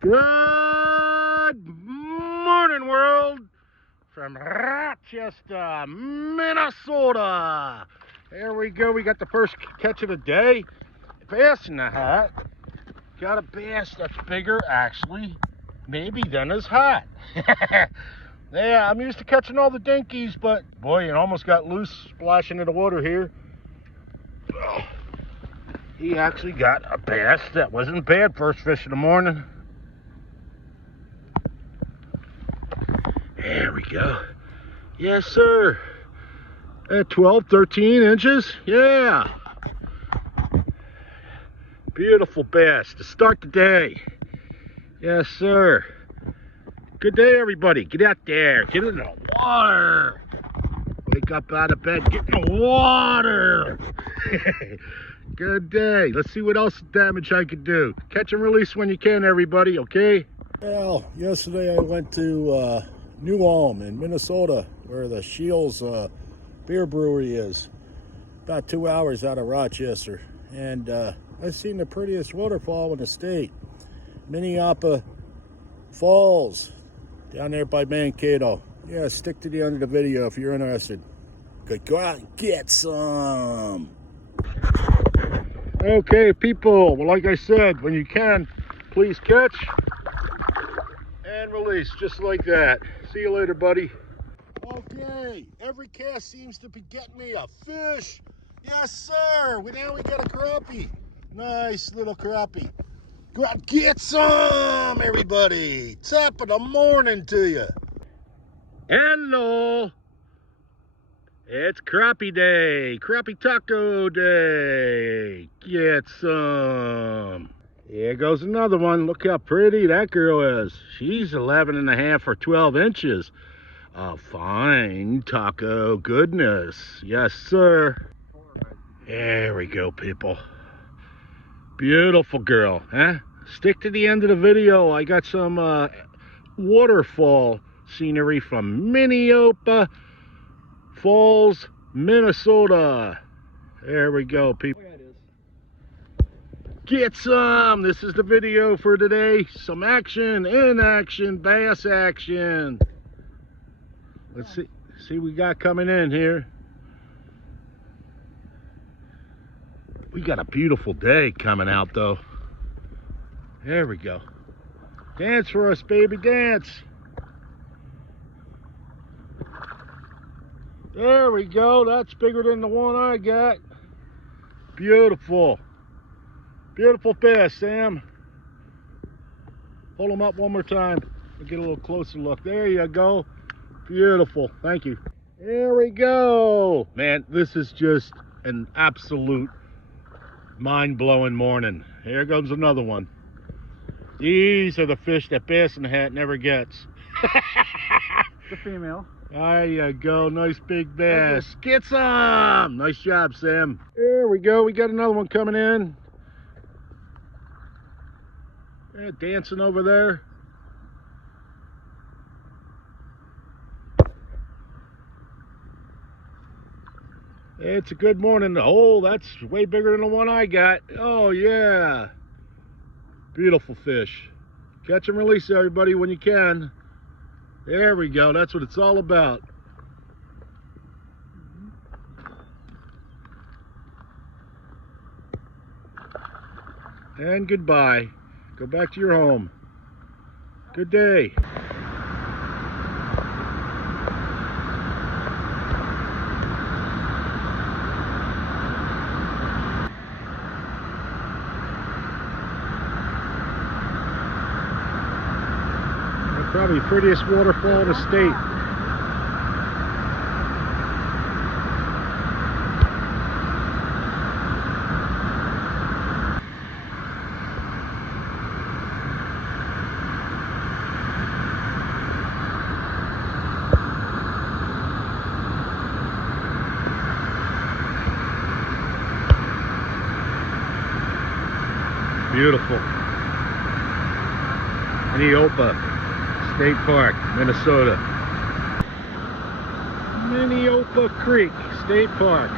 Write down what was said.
Good morning, world, from Rochester, Minnesota. There we go. We got the first catch of the day. Bass in the hat. Got a bass that's bigger, actually, maybe than his hat. Yeah, I'm used to catching all the dinkies, but boy, it almost got loose splashing in the water here. He actually got a bass that wasn't bad. First fish of the morning. There we go. Yes, sir. At 12, 13 inches. Yeah. Beautiful bass to start the day. Yes, sir. Good day, everybody. Get out there. Get in the water. Wake up out of bed. Get in the water. Good day. Let's see what else damage I could do. Catch and release when you can, everybody, okay? Well, yesterday I went to New Ulm in Minnesota, where the Shields beer brewery is. About 2 hours out of Rochester. And I've seen the prettiest waterfall in the state. Minnieopa Falls, down there by Mankato. Yeah, stick to the end of the video if you're interested. Go out and get some. Okay, people, well, like I said, when you can, please catch and release, just like that. See you later, buddy. Okay, every cast seems to be getting me a fish. Yes, sir. Now we got a crappie. Nice little crappie. Go out and get some, everybody. Top of the morning to you. Hello. It's crappie day. Crappie taco day. Get some. Here goes another one. Look how pretty that girl is. She's 11 and a half or 12 inches. A fine taco goodness. Yes, sir. There we go, people. Beautiful girl, huh? Stick to the end of the video. I got some waterfall scenery from Minnieopa Falls, Minnesota. There we go, people. Get some. This is the video for today. Some action, in action, bass action. Let's see we got coming in here. We got a beautiful day coming out, though. There we go. Dance for us, baby, dance. There we go. That's bigger than the one I got. Beautiful. Beautiful bass, Sam. Hold them up one more time. We'll get a little closer look. There you go. Beautiful. Thank you. There we go. Man, this is just an absolute mind-blowing morning. Here comes another one. These are the fish that Bass in the Hat never gets. The female. There you go. Nice big bass. Get some. Nice job, Sam. There we go. We got another one coming in. Yeah, dancing over there. It's a good morning. Oh, that's way bigger than the one I got. Oh, yeah. Beautiful fish. Catch and release, everybody, when you can. There we go. That's what it's all about. And goodbye. Go back to your home. Good day. Probably the prettiest waterfall in the state. Beautiful. Minnieopa State Park, Minnesota. Minnieopa Creek State Park.